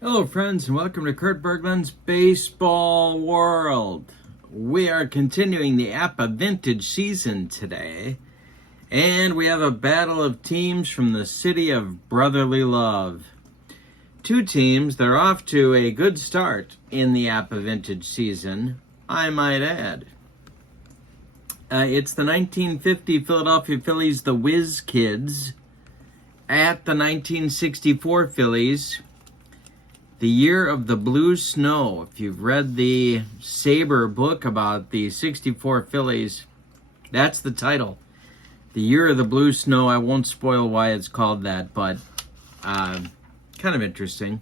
Hello, friends, and welcome to Kurt Berglund's Baseball World. We are continuing the APBA vintage season today, and we have a battle of teams from the city of brotherly love. Two teams that are off to a good start in the APBA vintage season, I might add. It's the 1950 Philadelphia Phillies, the Whiz Kids, at the 1964 Phillies, the year of the blue snow. If you've read the Saber book about the 64 Phillies, that's the title. The year of the blue snow. I won't spoil why it's called that, but kind of interesting.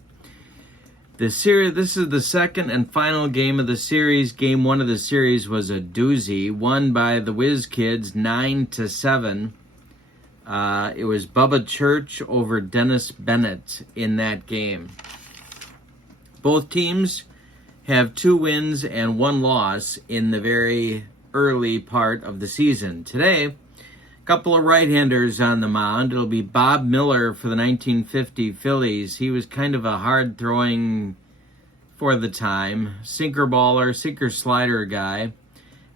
This is the second and final game of the series. Game one of the series was a doozy, won by the Whiz Kids 9-7. It was Bubba Church over Dennis Bennett in that game. Both teams have 2 wins and 1 loss in the very early part of the season. Today, a couple of right-handers on the mound. It'll be Bob Miller for the 1950 Phillies. He was kind of a hard-throwing, for the time, sinker-slider guy,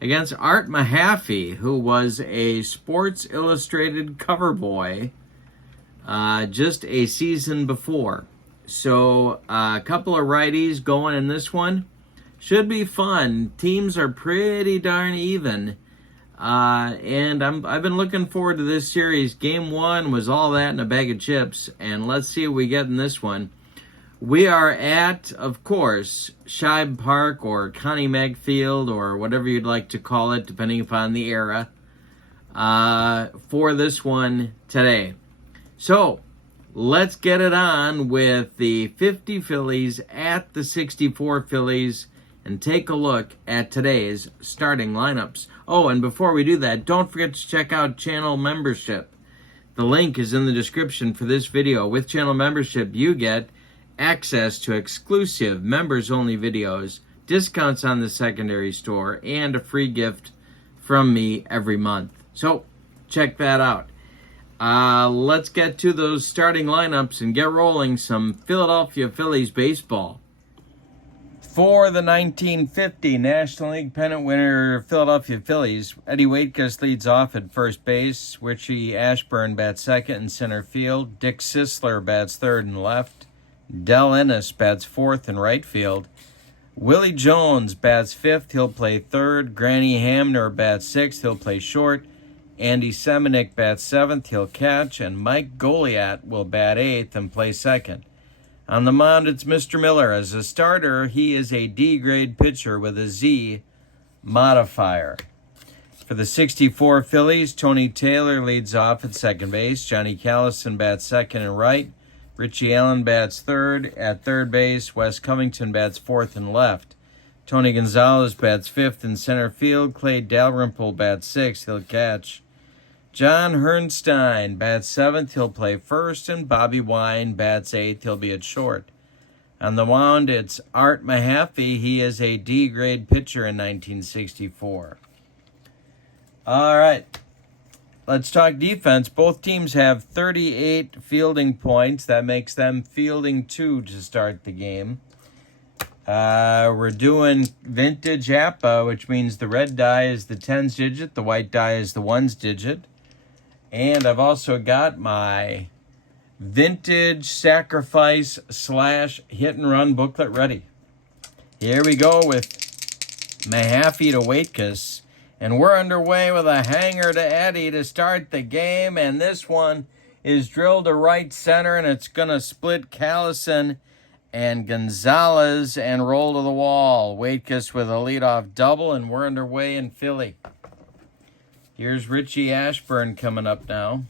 against Art Mahaffey, who was a Sports Illustrated cover boy just a season before. So a couple of righties going in this one. Should be fun. Teams are pretty darn even. And I've been looking forward to this series. Game one was all that and a bag of chips. And let's see what we get in this one. We are at, of course, Shibe Park or Connie Mag Field or whatever you'd like to call it, depending upon the era, for this one today. So let's get it on with the 50 Phillies at the 64 Phillies and take a look at today's starting lineups. Oh, and before we do that, don't forget to check out channel membership. The link is in the description for this video. With channel membership, you get access to exclusive members-only videos, discounts on the secondary store, and a free gift from me every month. So check that out. Let's get to those starting lineups and get rolling some Philadelphia Phillies baseball. For the 1950 National League pennant winner Philadelphia Phillies, Eddie Waitkus leads off at first base. Richie Ashburn bats second in center field. Dick Sisler bats third and left. Del Ennis bats fourth in right field. Willie Jones bats fifth. He'll play third. Granny Hamner bats sixth. He'll play short. Andy Semenick bats seventh, he'll catch, and Mike Goliat will bat eighth and play second. On the mound, it's Mr. Miller. As a starter, he is a D-grade pitcher with a Z modifier. For the 64 Phillies, Tony Taylor leads off at second base. Johnny Callison bats second and right. Richie Allen bats third at third base. Wes Covington bats fourth and left. Tony Gonzalez bats fifth in center field. Clay Dalrymple bats sixth, he'll catch. John Hernstein bats seventh, he'll play first, and Bobby Wine bats eighth, he'll be at short. On the mound, it's Art Mahaffey. He is a D-grade pitcher in 1964. All right, let's talk defense. Both teams have 38 fielding points. That makes them fielding 2 to start the game. We're doing vintage APBA, which means the red die is the tens digit, the white die is the ones digit. And I've also got my vintage sacrifice / hit and run booklet ready. Here we go with Mahaffey to Waitkus. And we're underway with a hanger to Eddie to start the game. And this one is drilled to right center, and it's going to split Callison and Gonzalez and roll to the wall. Waitkus with a leadoff double, and we're underway in Philly. Here's Richie Ashburn coming up now.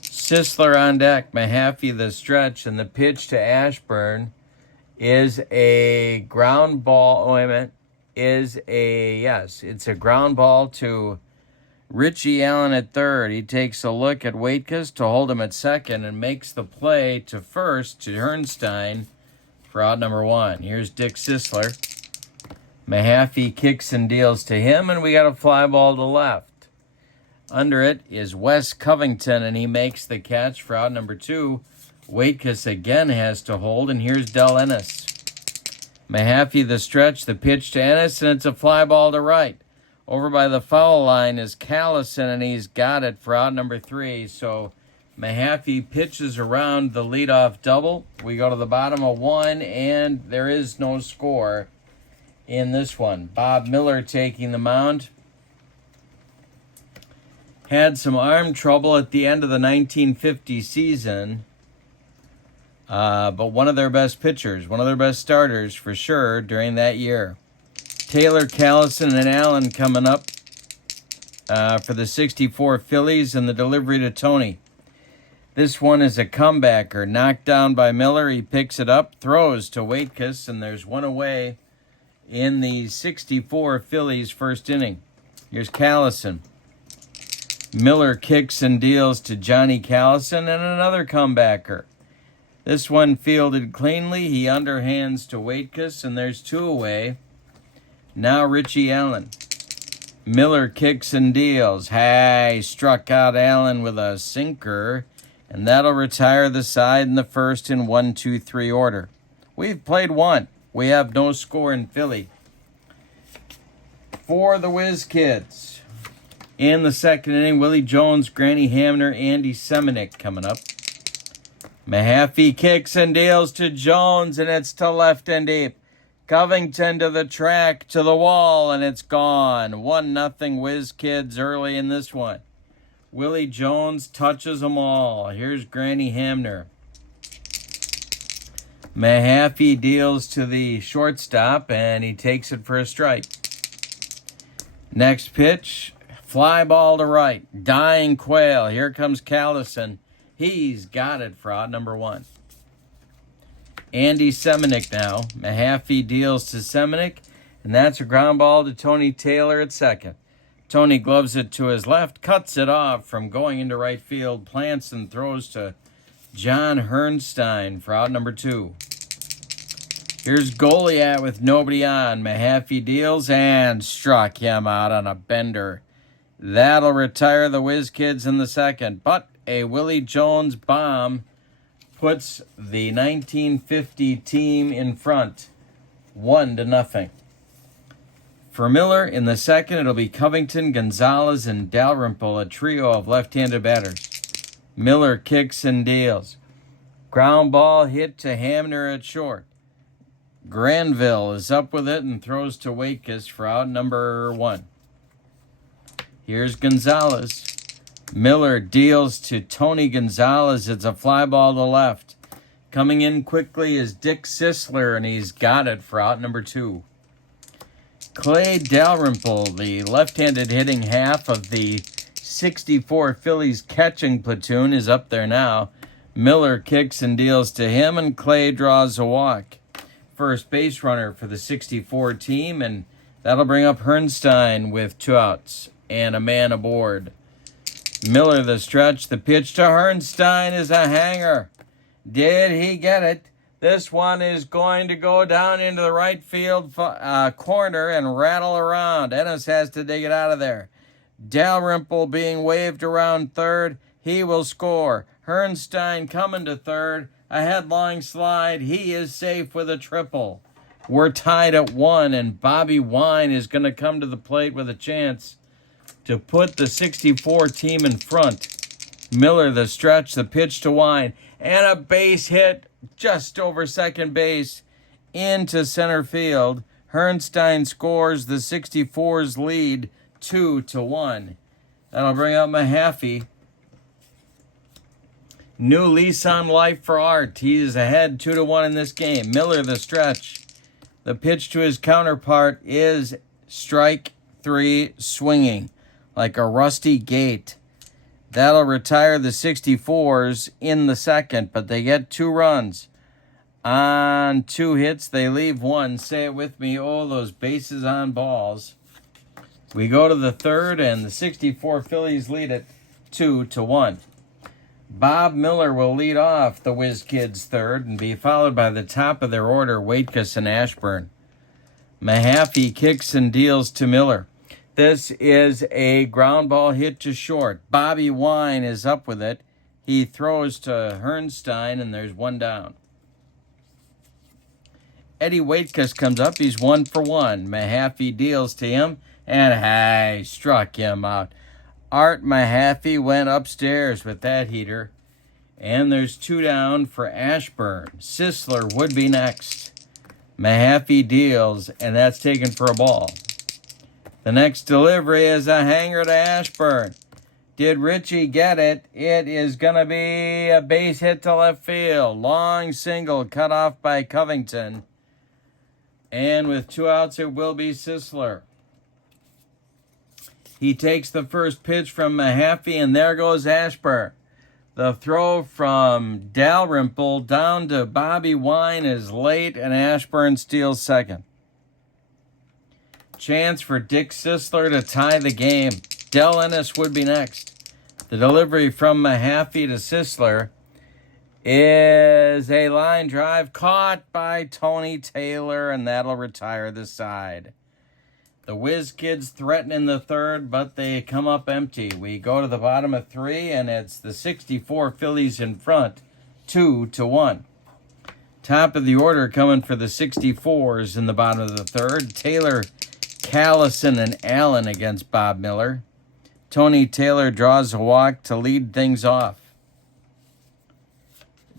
Sisler on deck. Mahaffey the stretch, and the pitch to Ashburn is a ground ball. It's a ground ball to Richie Allen at third. He takes a look at Waitkus to hold him at second and makes the play to first to Hernstein for out number 1. Here's Dick Sisler. Mahaffey kicks and deals to him, and we got a fly ball to left. Under it is Wes Covington, and he makes the catch for out number 2. Waitkus again has to hold, and here's Del Ennis. Mahaffey the stretch, the pitch to Ennis, and it's a fly ball to right. Over by the foul line is Callison, and he's got it for out number 3. So Mahaffey pitches around the leadoff double. We go to the bottom of 1, and there is no score in this one. Bob Miller taking the mound. Had some arm trouble at the end of the 1950 season. But one of their best pitchers, one of their best starters for sure during that year. Taylor, Callison, and Allen coming up for the 64 Phillies, and the delivery to Tony. This one is a comebacker. Knocked down by Miller. He picks it up, throws to Waitkus, and there's one away in the 64 Phillies first inning. Here's Callison. Miller kicks and deals to Johnny Callison, and another comebacker. This one fielded cleanly. He underhands to Waitkus, and there's 2 away. Now Richie Allen. Miller kicks and deals. He struck out Allen with a sinker, and that'll retire the side in the first in 1-2-3 order. We've played 1. We have no score in Philly. For the Whiz Kids, in the second inning, Willie Jones, Granny Hamner, Andy Semenick coming up. Mahaffey kicks and deals to Jones, and it's to left and deep. Covington to the track, to the wall, and it's gone. 1-0 Whiz Kids early in this one. Willie Jones touches them all. Here's Granny Hamner. Mahaffey deals to the shortstop, and he takes it for a strike. Next pitch, fly ball to right. Dying Quail. Here comes Callison. He's got it for out number 1. Andy Semenick now. Mahaffey deals to Semenick, and that's a ground ball to Tony Taylor at second. Tony gloves it to his left, cuts it off from going into right field, plants and throws to John Hernstein for out number 2. Here's Goliat with nobody on. Mahaffey deals and struck him out on a bender. That'll retire the Whiz Kids in the second, but a Willie Jones bomb puts the 1950 team in front, 1-0. For Miller in the second, it'll be Covington, Gonzalez, and Dalrymple, a trio of left-handed batters. Miller kicks and deals. Ground ball hit to Hamner at short. Granville is up with it and throws to Waitkus for out number 1. Here's Gonzalez. Miller deals to Tony Gonzalez. It's a fly ball to left. Coming in quickly is Dick Sisler, and he's got it for out number 2. Clay Dalrymple, the left-handed hitting half of the 64 Phillies catching platoon, is up there now. Miller kicks and deals to him, and Clay draws a walk. First base runner for the 64 team, and that'll bring up Hernstein with 2 outs and a man aboard. Miller the stretch. The pitch to Hernstein is a hanger. Did he get it? This one is going to go down into the right field corner and rattle around. Ennis has to dig it out of there. Dalrymple being waved around third. He will score. Hernstein coming to third. A headlong slide. He is safe with a triple. We're tied at 1, and Bobby Wine is going to come to the plate with a chance to put the 64 team in front. Miller the stretch, the pitch to Wine, and a base hit just over second base into center field. Hernstein scores. The 64's lead 2-1. That'll bring up Mahaffey. New lease on life for Art. He is ahead 2-1 in this game. Miller the stretch. The pitch to his counterpart is strike 3, swinging like a rusty gate. That'll retire the 64s in the second, but they get 2 runs. On 2 hits, they leave 1. Say it with me. Oh, those bases on balls. We go to the third, and the 64 Phillies lead it 2-1. Bob Miller will lead off the Whiz Kids third and be followed by the top of their order, Waitkus and Ashburn. Mahaffey kicks and deals to Miller. This is a ground ball hit to short. Bobby Wine is up with it. He throws to Herrnstein, and there's one down. Eddie Waitkus comes up. He's 1 for 1. Mahaffey deals to him, and struck him out. Art Mahaffey went upstairs with that heater. And there's 2 down for Ashburn. Sisler would be next. Mahaffey deals, and that's taken for a ball. The next delivery is a hanger to Ashburn. Did Richie get it? It is going to be a base hit to left field. Long single cut off by Covington. And with 2 outs, it will be Sisler. He takes the first pitch from Mahaffey, and there goes Ashburn. The throw from Dalrymple down to Bobby Wine is late, and Ashburn steals second. Chance for Dick Sisler to tie the game. Del Ennis would be next. The delivery from Mahaffey to Sisler is a line drive caught by Tony Taylor, and that'll retire the side. The Whiz Kids threaten in the third, but they come up empty. We go to the bottom of 3, and it's the 64 Phillies in front, 2-1. Top of the order coming for the 64s in the bottom of the third. Taylor, Callison, and Allen against Bob Miller. Tony Taylor draws a walk to lead things off.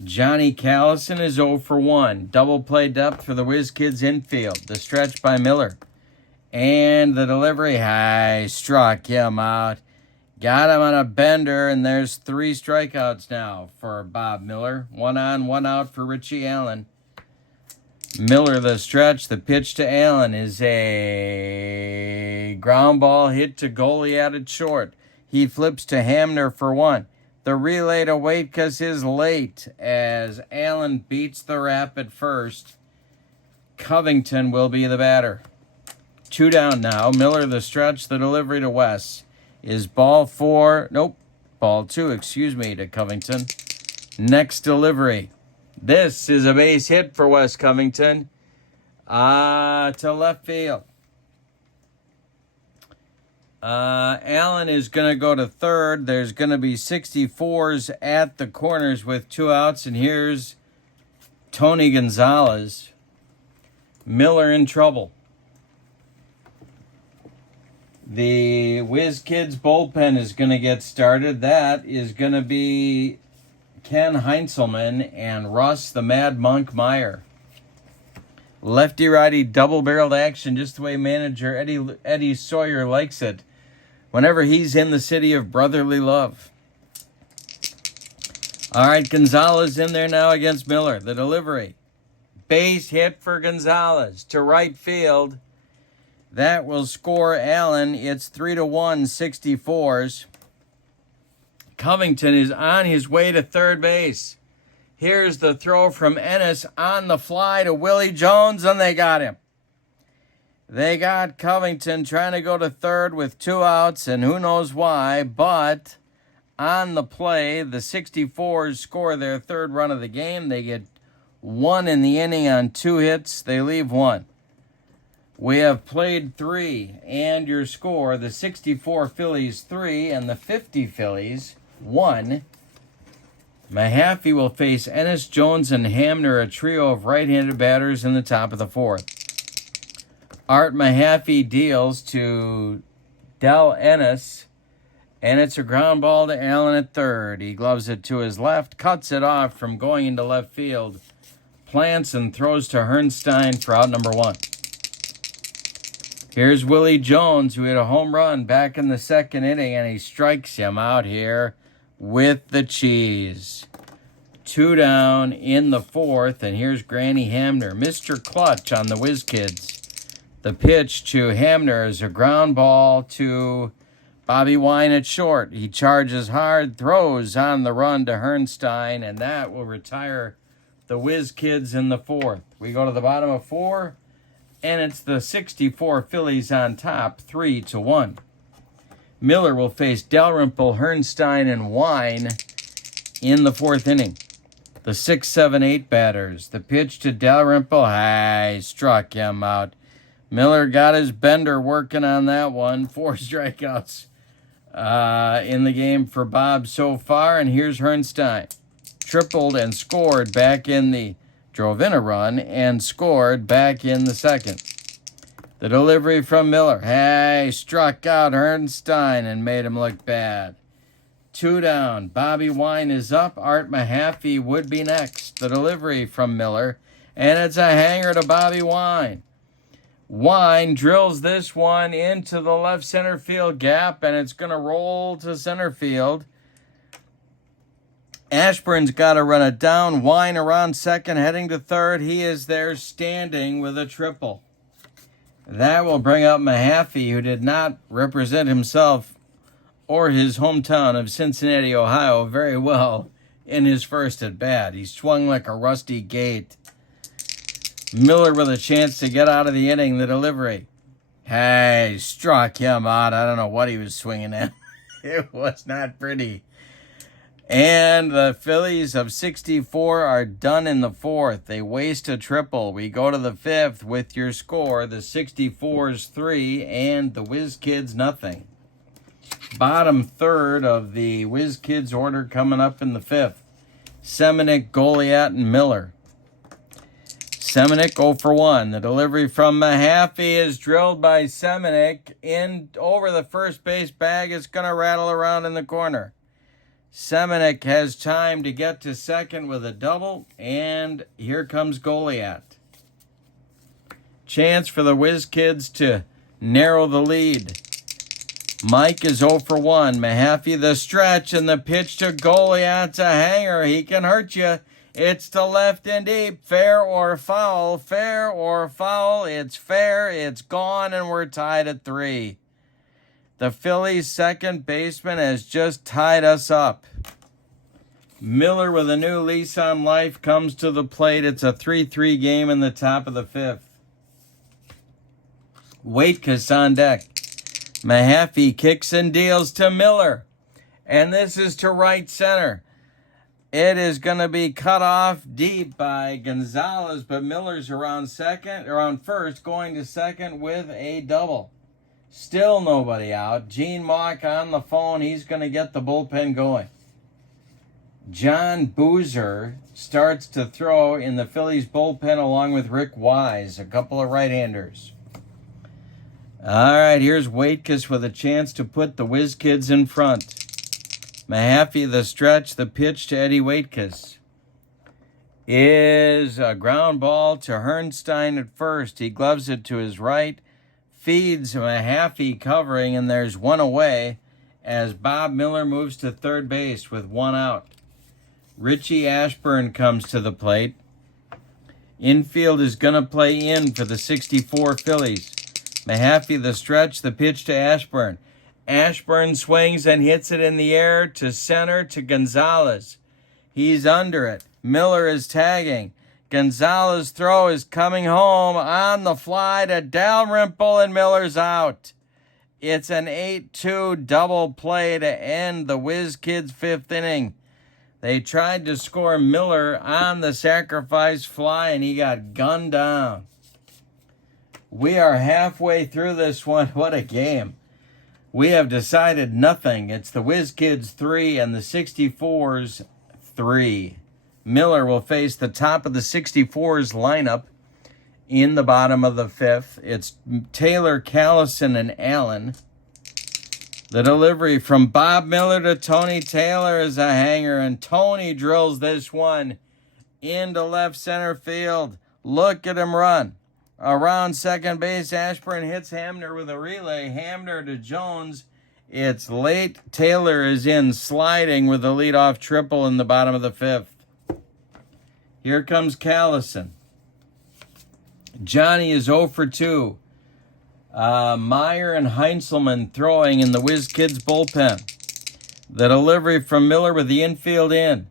Johnny Callison is 0 for 1. Double play depth for the Whiz Kids infield. The stretch by Miller. And the delivery, struck him out. Got him on a bender, and there's 3 strikeouts now for Bob Miller. 1 on, 1 out for Richie Allen. Miller, the stretch, the pitch to Allen is a ground ball hit to goalie out at short. He flips to Hamner for 1. The relay to Waitkus is late as Allen beats the rap at first. Covington will be the batter. 2 down now. Miller, the stretch, the delivery to West is ball 2, to Covington. Next delivery. This is a base hit for Wes Covington to left field. Allen is going to go to third. There's going to be 64s at the corners with 2 outs, and here's Tony Gonzalez. Miller in trouble. The Whiz Kids bullpen is going to get started. That is going to be Ken Heinzelman and Russ the Mad Monk Meyer. Lefty-righty double-barreled action, just the way manager Eddie Sawyer likes it whenever he's in the city of brotherly love. All right, Gonzalez in there now against Miller. The delivery. Base hit for Gonzalez to right field. That will score Allen. It's 3-1, 64s. Covington is on his way to third base. Here's the throw from Ennis on the fly to Willie Jones, and they got him. They got Covington trying to go to third with 2 outs, and who knows why, but on the play, the 64s score their 3rd run of the game. They get 1 in the inning on 2 hits. They leave 1. We have played 3, and your score, the 64 Phillies 3 and the 50 Phillies 1. Mahaffey will face Ennis, Jones, and Hamner, a trio of right-handed batters in the top of the 4th. Art Mahaffey deals to Del Ennis, and it's a ground ball to Allen at third. He gloves it to his left, cuts it off from going into left field, plants and throws to Herrnstein for out number 1. Here's Willie Jones, who hit a home run back in the 2nd inning, and he strikes him out here with the cheese. 2 down in the 4th, and here's Granny Hamner, Mr. Clutch on the Whiz Kids. The pitch to Hamner is a ground ball to Bobby Wine at short. He charges hard, throws on the run to Herrnstein, and that will retire the Whiz Kids in the 4th. We go to the bottom of 4. And it's the 64 Phillies on top, 3-1. Miller will face Dalrymple, Herrnstein, and Wine in the 4th inning. The 6, 7, 8 batters. The pitch to Dalrymple, struck him out. Miller got his bender working on that one. 4 strikeouts in the game for Bob so far. And here's Hernstein. Tripled and scored back in the, drove in a run and scored back in the second. The delivery from Miller. Hey, struck out Hernstein and made him look bad. 2 down. Bobby Wine is up. Art Mahaffey would be next. The delivery from Miller. And it's a hanger to Bobby Wine. Wine drills this one into the left center field gap, and it's going to roll to center field. Ashburn's got to run it down. Wine around second, heading to third. He is there standing with a triple. That will bring up Mahaffey, who did not represent himself or his hometown of Cincinnati, Ohio, very well in his first at bat. He swung like a rusty gate. Miller with a chance to get out of the inning. The delivery. Hey, struck him out. I don't know what he was swinging at. It was not pretty. And the Phillies of 64 are done in the fourth. They waste a triple. We go to the fifth with your score. The 64s 3 and the Whiz Kids nothing. Bottom third of the Whiz Kids order coming up in the fifth. Seminick, Goliat, and Miller. Seminick 0 for 1. The delivery from Mahaffey is drilled by Seminick in over the first base bag. It's going to rattle around in the corner. Seminick has time to get to second with a double, and here comes Goliat. Chance for the Whiz Kids to narrow the lead. Mike is 0 for 1. Mahaffey the stretch, and the pitch to Goliat's a hanger. He can hurt you. It's to left and deep. Fair or foul? Fair or foul? It's fair. It's gone, and we're tied at 3. The Phillies' second baseman has just tied us up. Miller with a new lease on life comes to the plate. It's a 3-3 game in the top of the fifth. Waitkus on deck. Mahaffey kicks and deals to Miller. And this is to right center. It is going to be cut off deep by Gonzalez, but Miller's around first, going to second with a double. Still nobody out. Gene Mauch on the phone. He's going to get the bullpen going. John Boozer starts to throw in the Phillies bullpen along with Rick Wise, a couple of right-handers. All right, here's Waitkus with a chance to put the Whiz Kids in front. Mahaffey the stretch, the pitch to Eddie Waitkus is a ground ball to Hernstein at first. He gloves it to his right. Feeds Mahaffey covering, and there's one away as Bob Miller moves to third base with one out. Richie Ashburn comes to the plate. Infield is going to play in for the 64 Phillies. Mahaffey the stretch, the pitch to Ashburn. Ashburn swings and hits it in the air to center to Gonzalez. He's under it. Miller is tagging. Gonzalez's throw is coming home on the fly to Dalrymple, and Miller's out. It's an 8-2 double play to end the Whiz Kids' fifth inning. They tried to score Miller on the sacrifice fly, and he got gunned down. We are halfway through this one. What a game. We have decided nothing. It's the Whiz Kids 3 and the 64s 3. Miller will face the top of the 64s lineup in the bottom of the fifth. It's Taylor, Callison, and Allen. The delivery from Bob Miller to Tony Taylor is a hanger, and Tony drills this one into left center field. Look at him run. Around second base, Ashburn hits Hamner with a relay. Hamner to Jones. It's late. Taylor is in sliding with the leadoff triple in the bottom of the fifth. Here comes Callison. Johnny is 0 for 2. Meyer and Heinzelman throwing in the Whiz Kids bullpen. The delivery from Miller with the infield in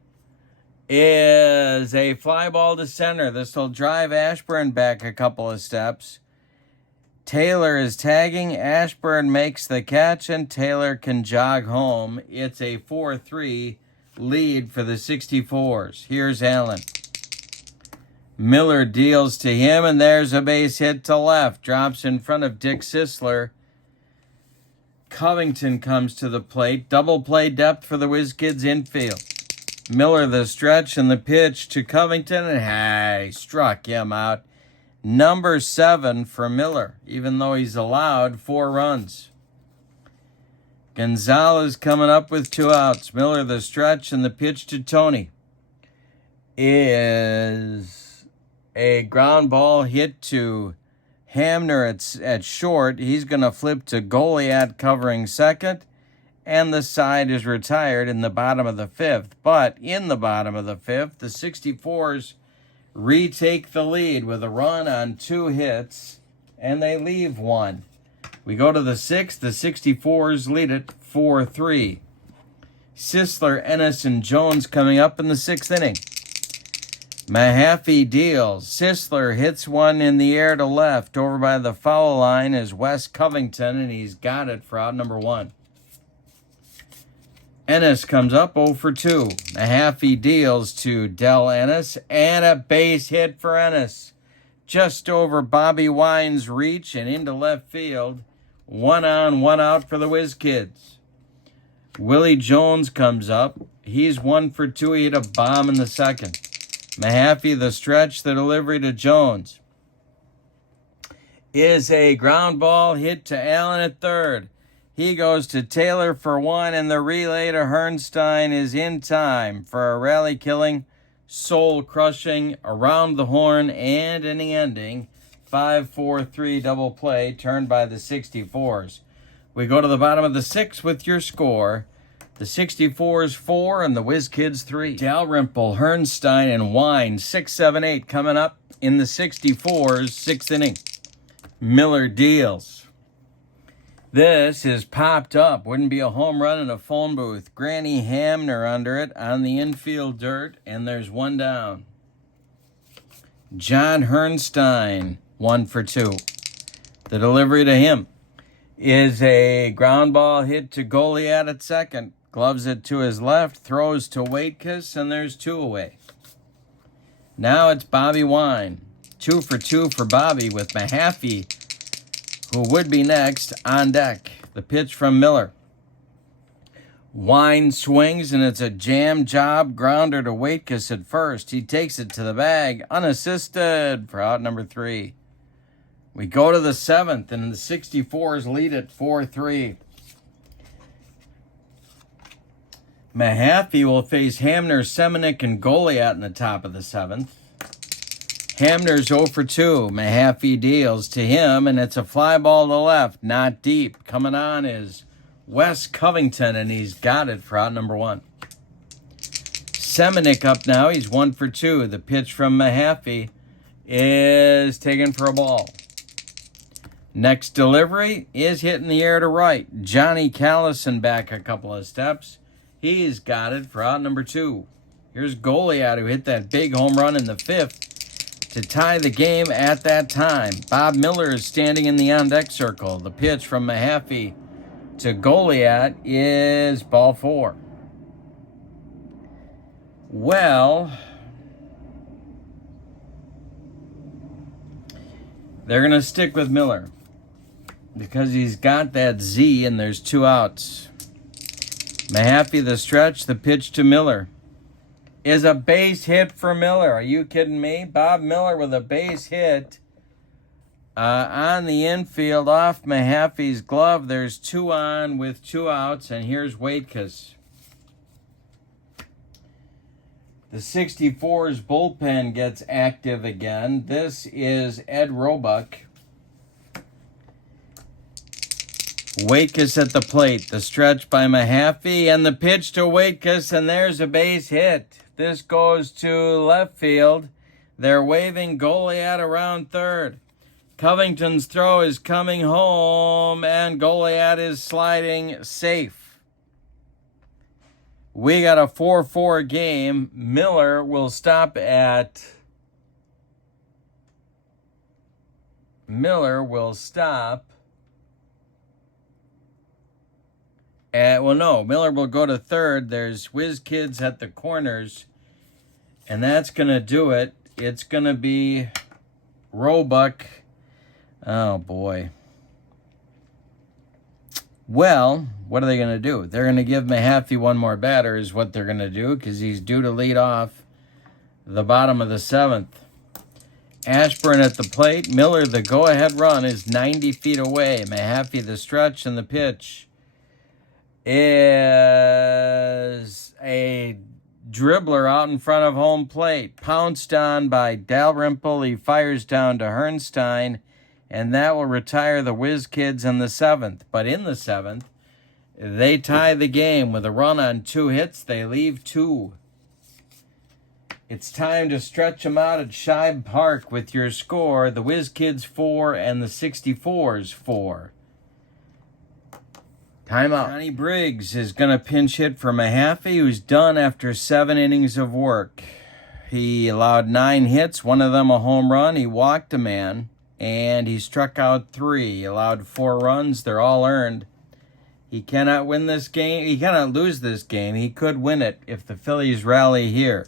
is a fly ball to center. This will drive Ashburn back a couple of steps. Taylor is tagging. Ashburn makes the catch, and Taylor can jog home. It's a 4-3 lead for the 64s. Here's Allen. Miller deals to him, and there's a base hit to left. Drops in front of Dick Sisler. Covington comes to the plate. Double play depth for the Whiz Kids infield. Miller the stretch and the pitch to Covington, and he struck him out. Number 7 for Miller, even though he's allowed 4 runs. Gonzalez coming up with 2 outs. Miller the stretch and the pitch to Tony is a ground ball hit to Hamner at short. He's going to flip to Goliat covering second, and the side is retired in the bottom of the 5th. But in the bottom of the 5th, the 64s retake the lead with a run on 2 hits, and they leave 1. We go to the 6th. The 64s lead it 4-3. Sisler, Ennis, and Jones coming up in the 6th inning. Mahaffey deals. Sisler hits one in the air to left. Over by the foul line is Wes Covington, and he's got it for out number 1. Ennis comes up 0 for 2. Mahaffey deals to Del Ennis, and a base hit for Ennis. Just over Bobby Wine's reach and into left field. 1 on, 1 out for the Whiz Kids. Willie Jones comes up. He's 1 for 2. He hit a bomb in the 2nd. Mahaffey the stretch, the delivery to Jones is a ground ball hit to Allen at 3rd. He goes to Taylor for 1, and the relay to Herrnstein is in time for a rally-killing, soul-crushing, around the horn, and inning ending 5-4-3 double play turned by the 64s. We go to the bottom of the 6th with your score. The 64s 4 and the Whiz Kids 3. Dalrymple, Herrnstein, and Wine 6, 7, 8 coming up in the 64s 6th inning. Miller deals. This is popped up. Wouldn't be a home run in a phone booth. Granny Hamner under it on the infield dirt, and there's 1 down. John Herrnstein 1 for 2. The delivery to him is a ground ball hit to Goliat at 2nd. Gloves it to his left, throws to Waitkus, and there's 2 away. Now it's Bobby Wine. 2 for 2 for Bobby with Mahaffey, who would be next, on deck. The pitch from Miller. Wine swings, and it's a jam job grounder to Waitkus at first. He takes it to the bag, unassisted, for out number 3. We go to the 7th, and the 64s lead it 4-3. Mahaffey will face Hamner, Semenuk, and Goliat in the top of the 7th. Hamner's 0 for 2. Mahaffey deals to him, and it's a fly ball to left, not deep. Coming on is Wes Covington, and he's got it for out number 1. Semenuk up now. He's 1 for 2. The pitch from Mahaffey is taken for a ball. Next delivery is hit in the air to right. Johnny Callison back a couple of steps. He's got it for out number 2. Here's Goliat, who hit that big home run in the 5th to tie the game at that time. Bob Miller is standing in the on-deck circle. The pitch from Mahaffey to Goliat is ball 4. Well, they're going to stick with Miller because he's got that Z and there's 2 outs. Mahaffey the stretch, the pitch to Miller is a base hit for Miller. Are you kidding me? Bob Miller with a base hit on the infield off Mahaffey's glove. There's 2 on with 2 outs, and here's Waitkus. The 64's bullpen gets active again. This is Ed Roebuck. Waitkus at the plate. The stretch by Mahaffey and the pitch to Waitkus, and there's a base hit. This goes to left field. They're waving Goliat around 3rd. Covington's throw is coming home, and Goliat is sliding safe. We got a 4-4 game. Miller will stop at... Miller will go to 3rd. There's Whiz Kids at the corners, and that's going to do it. It's going to be Roebuck. Oh, boy. Well, what are they going to do? They're going to give Mahaffey one more batter is what they're going to do, because he's due to lead off the bottom of the 7th. Ashburn at the plate. Miller, the go-ahead run, is 90 feet away. Mahaffey, the stretch, and the pitch is a dribbler out in front of home plate. Pounced on by Dalrymple. He fires down to Herrnstein, and that will retire the Whiz Kids in the 7th. But in the 7th, they tie the game with a run on 2 hits. They leave 2. It's time to stretch them out at Shibe Park with your score. The Whiz Kids 4 and the 64s 4. Timeout. Johnny Briggs is going to pinch hit for Mahaffey, who's done after 7 innings of work. He allowed 9 hits, one of them a home run. He walked a man, and he struck out 3. He allowed 4 runs. They're all earned. He cannot win this game. He cannot lose this game. He could win it if the Phillies rally here.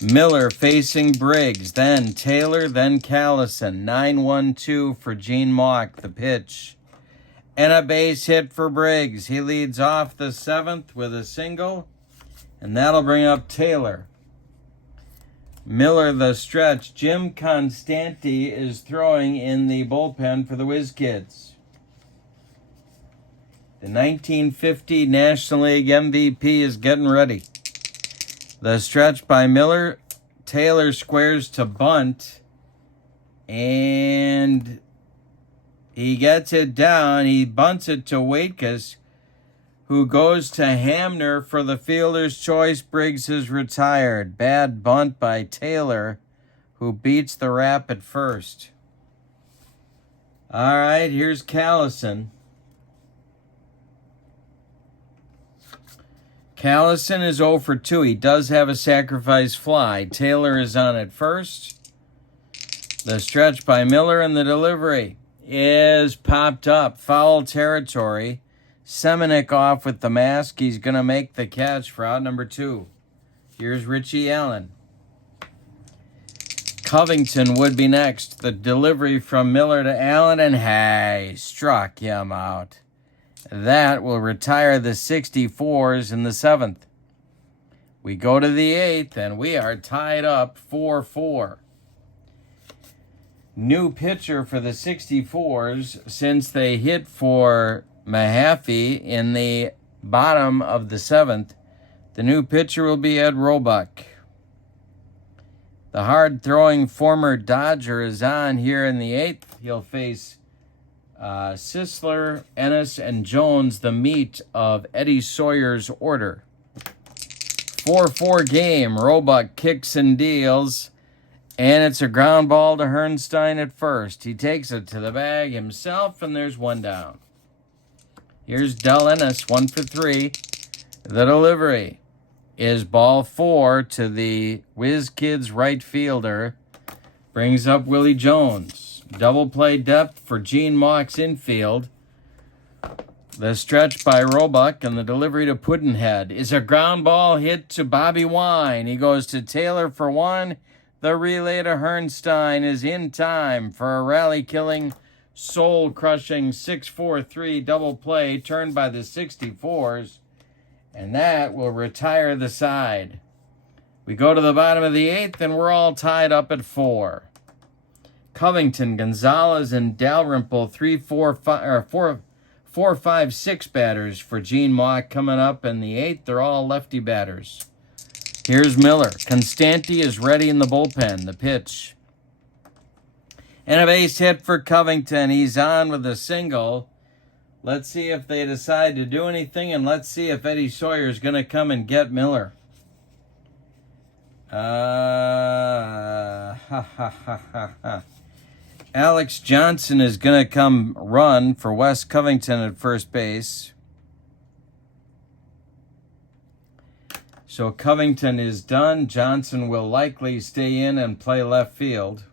Miller facing Briggs, then Taylor, then Callison. 9-1-2 for Gene Mauch, the pitch. And a base hit for Briggs. He leads off the 7th with a single, and that'll bring up Taylor. Miller, the stretch. Jim Constanti is throwing in the bullpen for the Whiz Kids. The 1950 National League MVP is getting ready. The stretch by Miller. Taylor squares to bunt, and he gets it down. He bunts it to Waitkus, who goes to Hamner for the fielder's choice. Briggs is retired. Bad bunt by Taylor, who beats the rap at first. All right, here's Callison. Callison is 0 for 2. He does have a sacrifice fly. Taylor is on at first. The stretch by Miller, and the delivery is popped up. Foul territory. Semenuk off with the mask. He's going to make the catch for out number 2. Here's Richie Allen. Covington would be next. The delivery from Miller to Allen, and hey, struck him out. That will retire the 64s in the 7th. We go to the 8th, and we are tied up 4-4. New pitcher for the 64s, since they hit for Mahaffey in the bottom of the 7th. The new pitcher will be Ed Roebuck. The hard-throwing former Dodger is on here in the 8th. He'll face Sisler, Ennis, and Jones, the meat of Eddie Sawyer's order. 4-4 game. Roebuck kicks and deals, and it's a ground ball to Herrnstein at first. He takes it to the bag himself, and there's 1 down. Here's Del Ennis, 1 for 3. The delivery is ball 4 to the Whiz Kids right fielder. Brings up Willie Jones. Double play depth for Gene Mauch's infield. The stretch by Roebuck, and the delivery to Puddinhead is a ground ball hit to Bobby Wine. He goes to Taylor for 1. The relay to Herrnstein is in time for a rally-killing, soul-crushing 6-4-3 double play turned by the 64s, and that will retire the side. We go to the bottom of the 8th, and we're all tied up at 4. Covington, Gonzalez, and Dalrymple, 4, 5, 6 batters for Gene Mauch coming up in the 8th. They're all lefty batters. Here's Miller. Constanti is ready in the bullpen. The pitch. And a base hit for Covington. He's on with a single. Let's see if they decide to do anything, and let's see if Eddie Sawyer is going to come and get Miller. Alex Johnson is going to come run for Wes Covington at first base. So Covington is done. Johnson will likely stay in and play left field.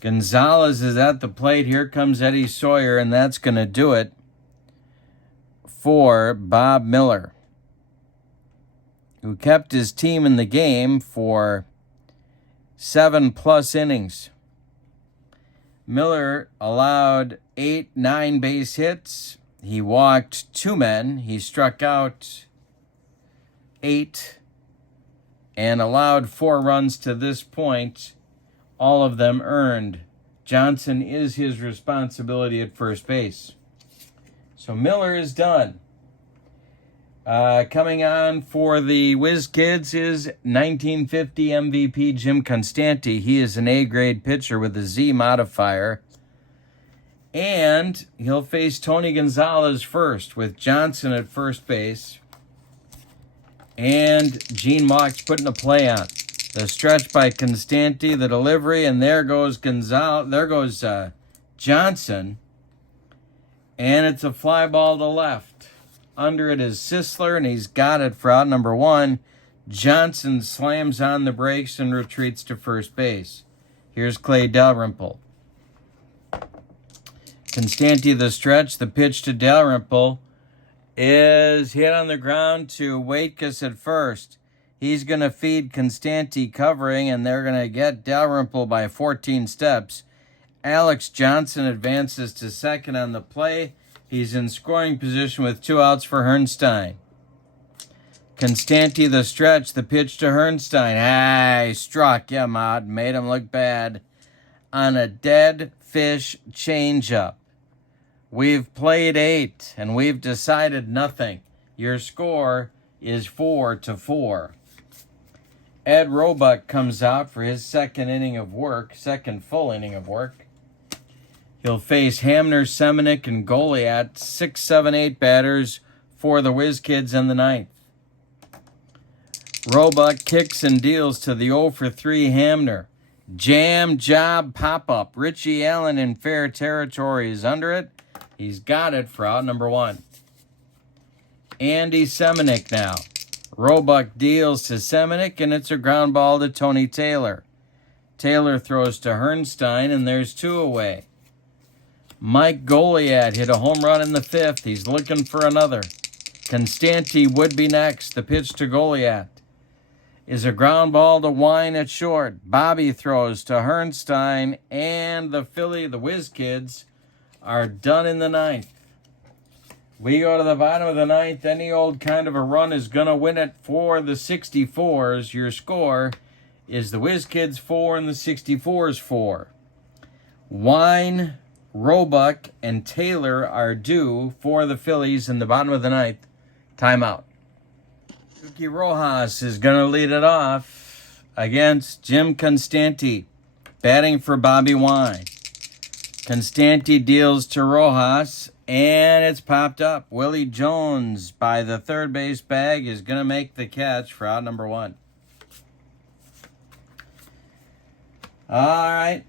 Gonzalez is at the plate. Here comes Eddie Sawyer, and that's going to do it for Bob Miller, who kept his team in the game for 7+ innings. Miller allowed 9 base hits. He walked 2 men. He struck out 8 and allowed 4 runs to this point, all of them earned. Johnson is his responsibility at first base. So Miller is done. Coming on for the Whiz Kids is 1950 MVP Jim Constanti. He is an A-grade pitcher with a Z modifier. And he'll face Tony Gonzalez first with Johnson at first base. And Gene Mauch's putting a play on. The stretch by Constanti, the delivery, and there goes Johnson. And it's a fly ball to left. Under it is Sisler, and he's got it for out number 1. Johnson slams on the brakes and retreats to first base. Here's Clay Dalrymple. Constanti the stretch, the pitch to Dalrymple is hit on the ground to Waitkus at first. He's going to feed Constanti covering, and they're going to get Dalrymple by 14 steps. Alex Johnson advances to second on the play. He's in scoring position with 2 outs for Herrnstein. Constanti the stretch, the pitch to Herrnstein. He struck him out, made him look bad on a dead fish changeup. We've played 8, and we've decided nothing. Your score is 4-4. Ed Roebuck comes out for his second full inning of work. He'll face Hamner, Semenick, and Goliat, 6, 7, 8 batters for the Whiz Kids in the 9th. Roebuck kicks and deals to the 0-for-3 Hamner. Jam job pop-up. Richie Allen in fair territory is under it. He's got it for out number 1. Andy Semenick now. Roebuck deals to Semenick, and it's a ground ball to Tony Taylor. Taylor throws to Herrnstein, and there's 2 away. Mike Goliat hit a home run in the 5th. He's looking for another. Constanti would be next. The pitch to Goliat is a ground ball to Wine at short. Bobby throws to Herrnstein, and the Whiz Kids, are done in the 9th. We go to the bottom of the 9th. Any old kind of a run is going to win it for the 64s. Your score is the Whiz Kids 4 and the 64s 4. Wine, Roebuck, and Taylor are due for the Phillies in the bottom of the 9th. Timeout. Yuki Rojas is going to lead it off against Jim Constanti, batting for Bobby Wine. Constanti deals to Rojas, and it's popped up. Willie Jones by the third base bag is going to make the catch for out number 1. All right.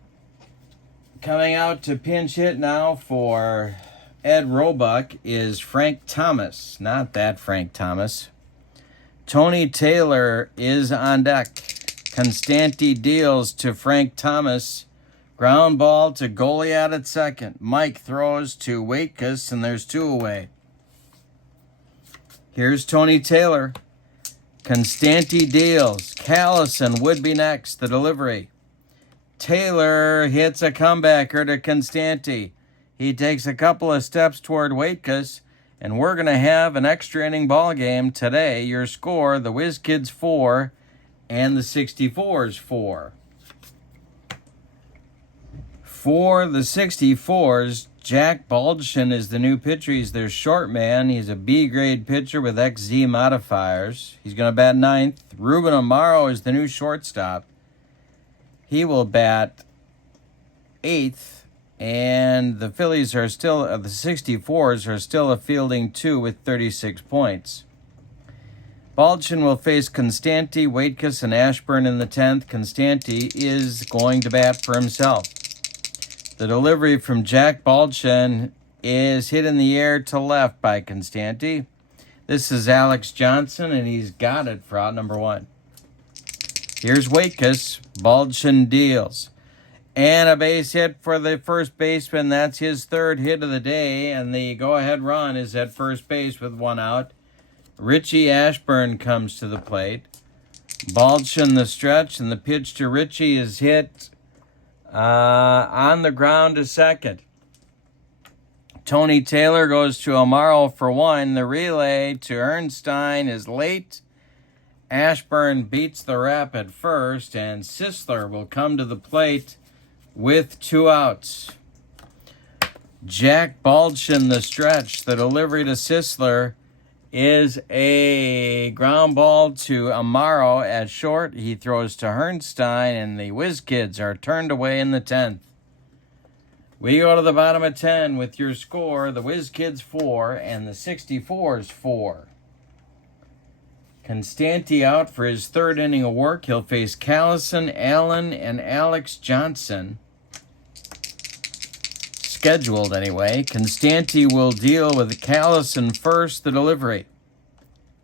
Coming out to pinch hit now for Ed Roebuck is Frank Thomas. Not that Frank Thomas. Tony Taylor is on deck. Constanti deals to Frank Thomas. Ground ball to Goliat at second. Mike throws to Waitkus, and there's 2 away. Here's Tony Taylor. Constanti deals. Callison would be next. The delivery. Taylor hits a comebacker to Constanti. He takes a couple of steps toward Waitkus, and we're going to have an extra inning ball game today. Your score, the Whiz Kids 4 and the 64s 4. For the 64s, Jack Baldwin is the new pitcher. He's their short man. He's a B-grade pitcher with XZ modifiers. He's going to bat 9th. Ruben Amaro is the new shortstop. He will bat 8th. And the Phillies are still, the 64s are still a fielding 2 with 36 points. Baldwin will face Constanti, Waitkus, and Ashburn in the 10th. Constanti is going to bat for himself. The delivery from Jack Baldwin is hit in the air to left by Constanti. This is Alex Johnson, and he's got it for out number 1. Here's Waitkus. Baldwin deals. And a base hit for the first baseman. That's his 3rd hit of the day, and the go-ahead run is at first base with 1 out. Richie Ashburn comes to the plate. Baldwin the stretch, and the pitch to Richie is hit On the ground to second. Tony Taylor goes to Amaro for one. The relay to Ernstein is late. Ashburn beats the rap at first, and Sisler will come to the plate with 2 outs. Jack Baldwin, the stretch. The delivery to Sisler is a ground ball to Amaro at short. He throws to Ernstein, and the Whiz Kids are turned away in the 10th. We go to the bottom of 10 with your score. The Whiz Kids 4 and the 64s 4. Constanti out for his 3rd inning of work. He'll face Callison, Allen, and Alex Johnson. Scheduled anyway. Constanti will deal with Callison first. The delivery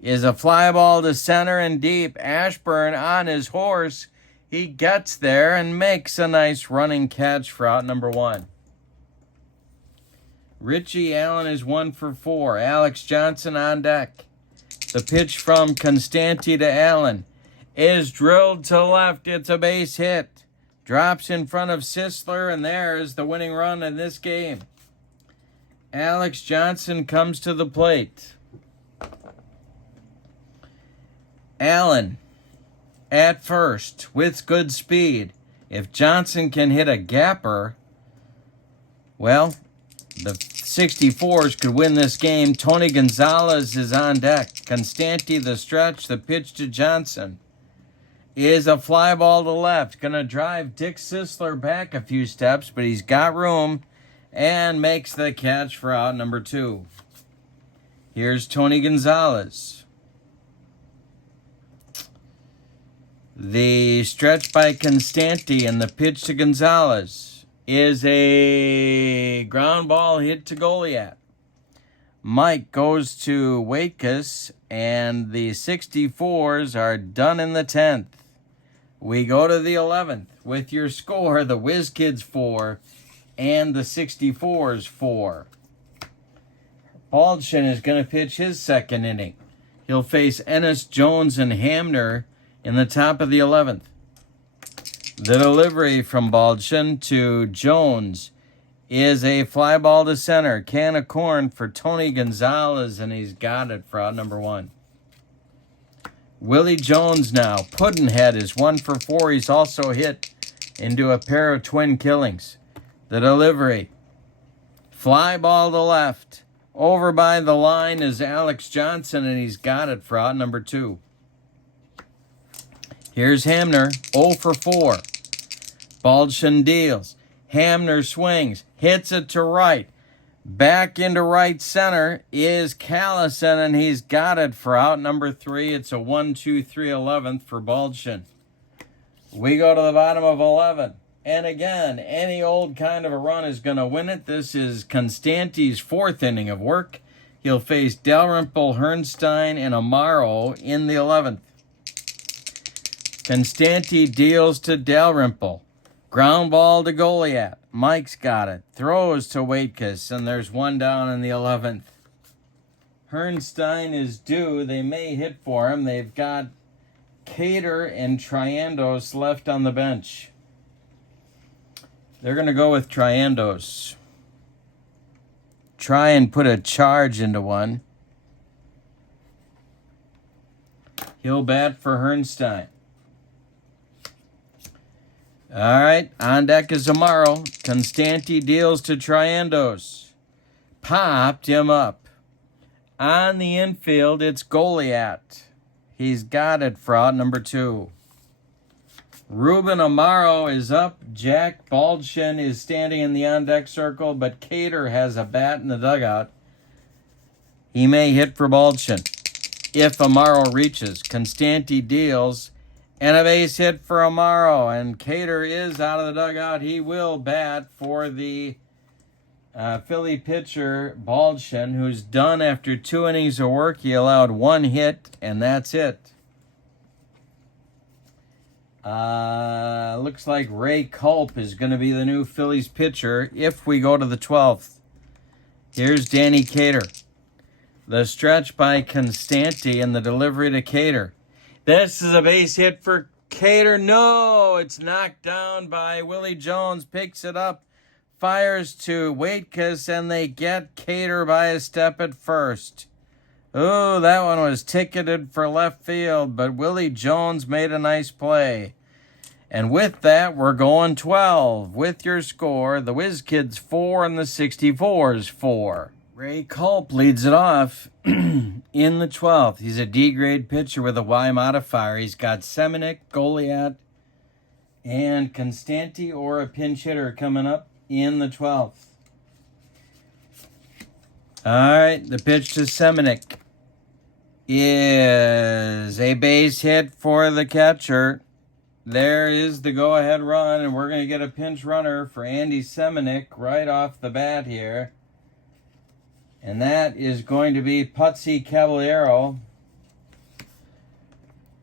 is a fly ball to center and deep. Ashburn on his horse. He gets there and makes a nice running catch for out number 1. Richie Allen is 1 for 4. Alex Johnson on deck. The pitch from Constanti to Allen is drilled to left. It's a base hit. Drops in front of Sisler, and there's the winning run in this game. Alex Johnson comes to the plate. Allen at first with good speed. If Johnson can hit a gapper, well, the 64s could win this game. Tony Gonzalez is on deck. Constanti, the stretch, the pitch to Johnson is a fly ball to left. Going to drive Dick Sisler back a few steps, but he's got room and makes the catch for out number 2. Here's Tony Gonzalez. The stretch by Constanti and the pitch to Gonzalez is a ground ball hit to Goliath. Mike goes to Waitkus, and the 64s are done in the 10th. We go to the 11th with your score, the Whiz Kids 4 and the 64s 4. Baldwin is going to pitch his 2nd inning. He'll face Ennis, Jones, and Hamner in the top of the 11th. The delivery from Baldwin to Jones is a fly ball to center. Can of corn for Tony Gonzalez, and he's got it for out number 1. Willie Jones now. Puddinhead is 1 for 4. He's also hit into a pair of twin killings. The delivery. Fly ball to left. Over by the line is Alex Johnson, and he's got it for out number 2. Here's Hamner, 0 for 4. Baldwin deals. Hamner swings, hits it to right. Back into right center is Callison, and he's got it for out number 3. It's a 1-2-3 11th for Baldwin. We go to the bottom of 11. And again, any old kind of a run is going to win it. This is Constanti's 4th inning of work. He'll face Dalrymple, Ernstein, and Amaro in the 11th. Constanti deals to Dalrymple. Ground ball to Goliath. Mike's got it. Throws to Waitkus, and there's 1 down in the 11th. Ernstein is due. They may hit for him. They've got Cater and Triandos left on the bench. They're going to go with Triandos. Try and put a charge into one. He'll bat for Ernstein. All right, on deck is Amaro. Constanti deals to Triandos. Popped him up. On the infield, it's Goliath. He's got it for out number 2. Ruben Amaro is up. Jack Baldwin is standing in the on-deck circle, but Cater has a bat in the dugout. He may hit for Baldwin if Amaro reaches. Constanti deals, and a base hit for Amaro, and Cater is out of the dugout. He will bat for the Philly pitcher, Baldwin, who's done after 2 innings of work. He allowed 1 hit, and that's it. Looks like Ray Culp is going to be the new Phillies pitcher if we go to the 12th. Here's Danny Cater. The stretch by Constanti and the delivery to Cater. This is a base hit for Cater, no, it's knocked down by Willie Jones, picks it up, fires to Waitkus, and they get Cater by a step at first. Oh, that one was ticketed for left field, but Willie Jones made a nice play. And with that, we're going 12. With your score, the Whiz Kids 4 and the 64s 4. Ray Culp leads it off in the 12th. He's a D-grade pitcher with a Y modifier. He's got Semenuk, Goliat, and Constanti or a pinch hitter coming up in the 12th. All right, the pitch to Semenuk is a base hit for the catcher. There is the go-ahead run, and we're going to get a pinch runner for Andy Semenuk right off the bat here. And that is going to be Putsy Caballero.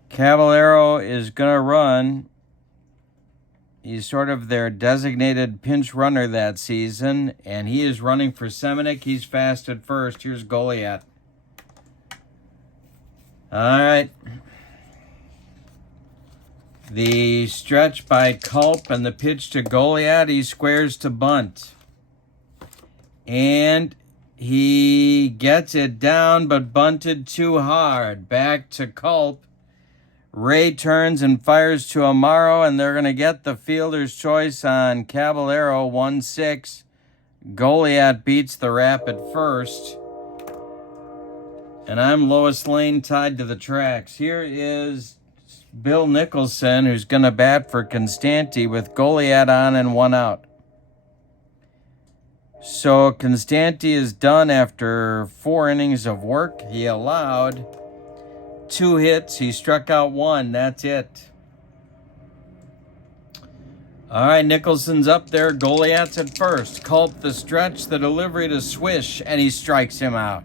Caballero is going to run. He's sort of their designated pinch runner that season, and he is running for Semenuk. He's fast at first. Here's Goliat. All right. The stretch by Culp and the pitch to Goliat. He squares to bunt. And he gets it down, but bunted too hard. Back to Culp. Ray turns and fires to Amaro, and they're going to get the fielder's choice on Caballero, 1-6. Goliat beats the rap at first. And I'm Lois Lane tied to the tracks. Here is Bill Nicholson, who's going to bat for Constanti with Goliat on and 1 out. So Constanti is done after 4 innings of work. He allowed 2 hits. He struck out 1. That's it. All right, Nicholson's up there. Goliat's at first. Culp the stretch, the delivery to Swish, and he strikes him out.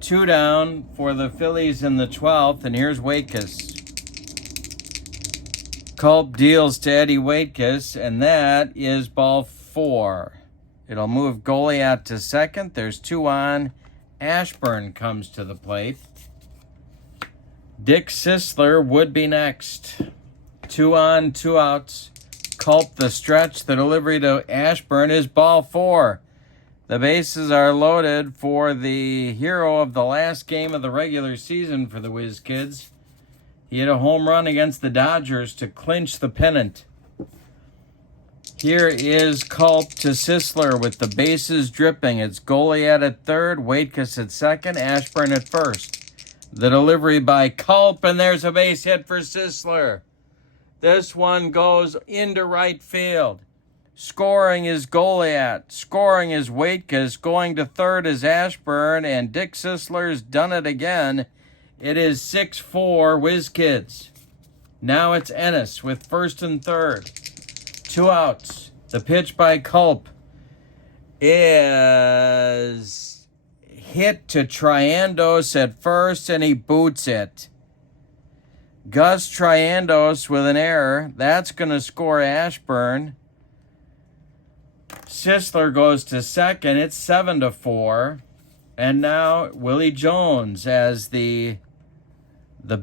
2 down for the Phillies in the 12th, and here's Waitkus. Culp deals to Eddie Waitkus, and that is ball 4. It'll move Goliat to second. There's 2 on. Ashburn comes to the plate. Dick Sisler would be next. 2 on, 2 outs. Culp the stretch. The delivery to Ashburn is ball 4. The bases are loaded for the hero of the last game of the regular season for the Whiz Kids. He hit a home run against the Dodgers to clinch the pennant. Here is Culp to Sisler with the bases dripping. It's Goliat at third, Waitkus at second, Ashburn at first. The delivery by Culp, and there's a base hit for Sisler. This one goes into right field. Scoring is Goliat. Scoring is Waitkus. Going to third is Ashburn, and Dick Sisler's done it again. It is 6-4 Whiz Kids. Now it's Ennis with first and third. 2 outs. The pitch by Culp is hit to Triandos at first, and he boots it. Gus Triandos with an error. That's going to score Ashburn. Sisler goes to second. It's 7-4. And now Willie Jones as the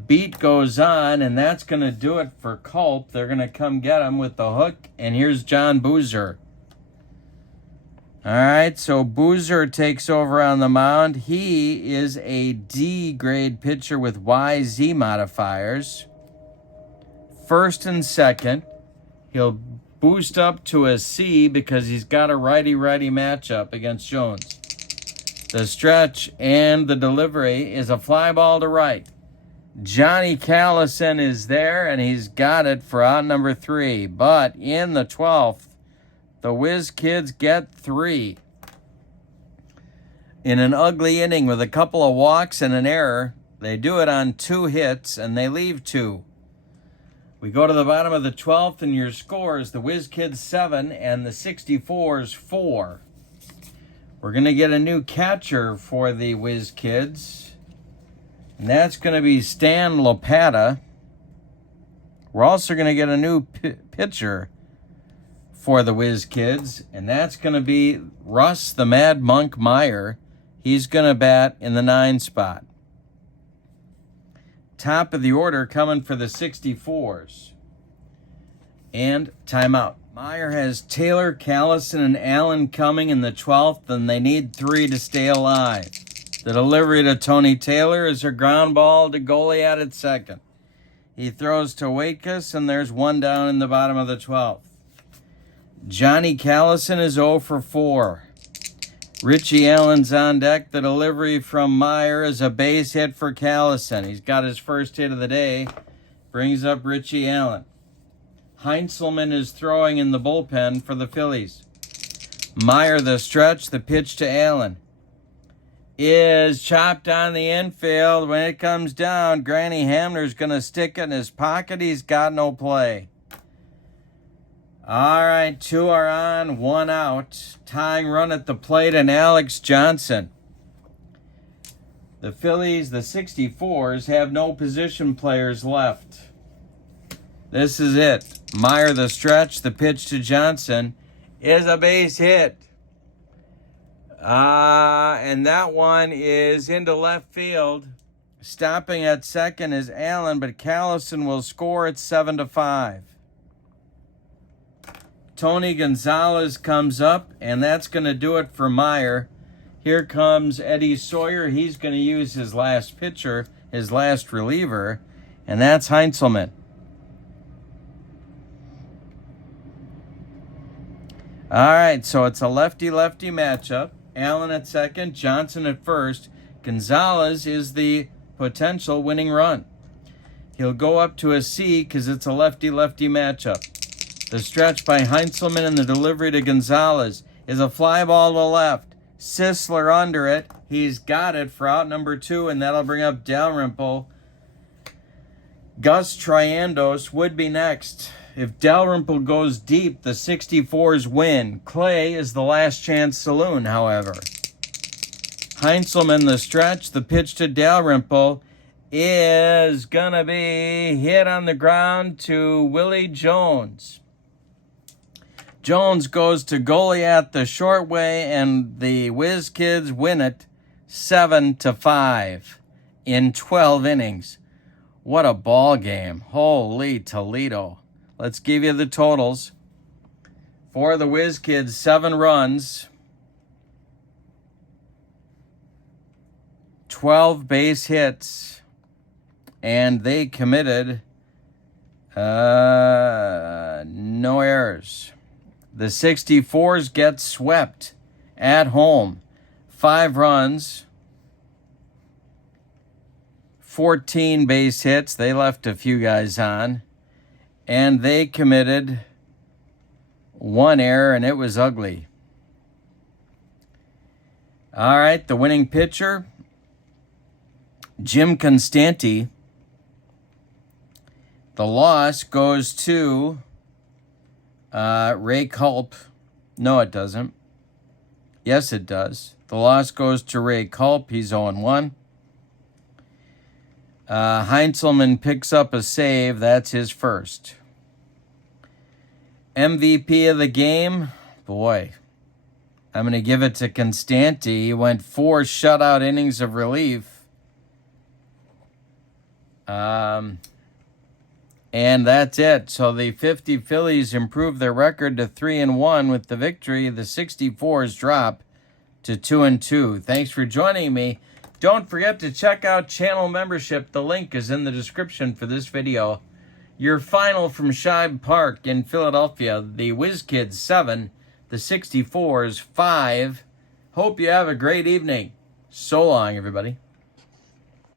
beat goes on, and that's going to do it for Culp. They're going to come get him with the hook, and here's John Boozer. All right, so Boozer takes over on the mound. He is a D-grade pitcher with YZ modifiers. First and second. He'll boost up to a C because he's got a righty-righty matchup against Jones. The stretch and the delivery is a fly ball to right. Johnny Callison is there, and he's got it for out number 3. But in the 12th, the Whiz Kids get 3. In an ugly inning with a couple of walks and an error, they do it on 2 hits, and they leave 2. We go to the bottom of the 12th, and your scores, the Whiz Kids 7 and the 64s 4. We're going to get a new catcher for the Whiz Kids, and that's going to be Stan Lopata. We're also going to get a new pitcher for the Whiz Kids, and that's going to be Russ the Mad Monk Meyer. He's going to bat in the 9 spot. top of the order coming for the 64s. And timeout. Meyer has Taylor, Callison, and Allen coming in the 12th, and they need 3 to stay alive. The delivery to Tony Taylor is a ground ball to Goliath at second. He throws to Waitkus, and there's 1 down in the bottom of the 12th. Johnny Callison is 0 for 4. Richie Allen's on deck. The delivery from Meyer is a base hit for Callison. He's got his first hit of the day. Brings up Richie Allen. Heinzelman is throwing in the bullpen for the Phillies. Meyer the stretch. The pitch to Allen is chopped on the infield. When it comes down, Granny Hamner's going to stick it in his pocket. He's got no play. All right, 2 are on, 1 out. Tying run at the plate, and Alex Johnson. The Phillies, the 64s, have no position players left. This is it. Meyer the stretch. The pitch to Johnson is a base hit. And that one is into left field. Stopping at second is Allen, but Callison will score at 7-5. Tony Gonzalez comes up, and that's going to do it for Meyer. Here comes Eddie Sawyer. He's going to use his last pitcher, his last reliever, and that's Heinzelman. All right, so it's a lefty-lefty matchup. Allen at second, Johnson at first. Gonzalez is the potential winning run. He'll go up to a C because it's a lefty-lefty matchup. The stretch by Heinzelman and the delivery to Gonzalez is a fly ball to left. Sisler under it. He's got it for out number 2, and that'll bring up Dalrymple. Gus Triandos would be next. If Dalrymple goes deep, the 64s win. Clay is the last chance saloon, however. Heinzelman the stretch. The pitch to Dalrymple is going to be hit on the ground to Willie Jones. Jones goes to Goliath the short way, and the Whiz Kids win it 7-5 in 12 innings. What a ball game. Holy Toledo. Let's give you the totals. For the Whiz Kids, 7 runs, 12 base hits, and they committed no errors. The 64s get swept at home. 5 runs, 14 base hits. They left a few guys on. And they committed 1 error, and it was ugly. All right, the winning pitcher, Jim Constanti. The loss goes to Ray Culp. No, it doesn't. Yes, it does. The loss goes to Ray Culp. He's 0-1. Heinzelman picks up a save. That's his first. MVP of the game, boy, I'm going to give it to Constanti. He went 4 shutout innings of relief. And that's it. So the 50 Phillies improve their record to 3-1 with the victory. The 64s drop to 2-2. Thanks for joining me. Don't forget to check out channel membership. The link is in the description for this video. Your final from Shibe Park in Philadelphia. The Whiz Kids 7, the 64s 5. Hope you have a great evening. So long, everybody.